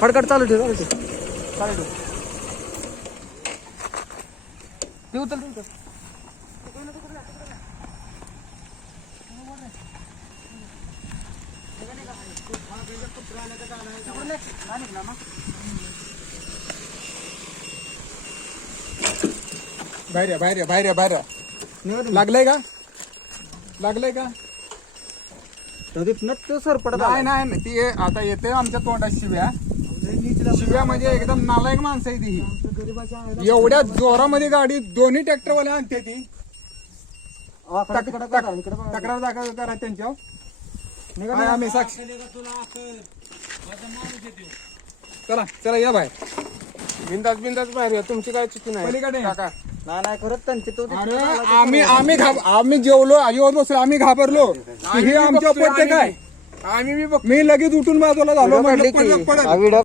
फडकट चालू ठेव चालू ठेव. चालू ठेव. ते उचल ते उचल बाहेर या, बाहेर या, बाहेर या, बाहेर या. लागलंय का? लागलंय का? तो सर पडत नाही नाही नाही. ती ये- आता येते आमच्या तोंडात शिव्या. शिव्या म्हणजे एकदम नालायक माणसं आहे ती. ही. एवढ्या जोरामध्ये गाडी दोन्ही ट्रॅक्टरवाल्या आणते ती. तक- तक- तक्रार दाखल करा त्यांच्यावर. काय आम्ही साक्ष चला चला या बाहेर. बिंदास बिंदास बाहेर या. तुमची काय चुकी नाही? पलीकडे काका. नाही नाही करत त्यांचे तो अरे आम्ही आम्ही घाब आम्ही जेवलो येऊन बसलो आम्ही घाबरलो. की हे आमच्या पडते काय? आम्ही बी बघ मी लगेच उठून बाजूला झालो म्हणलं? पडलं- पडलं.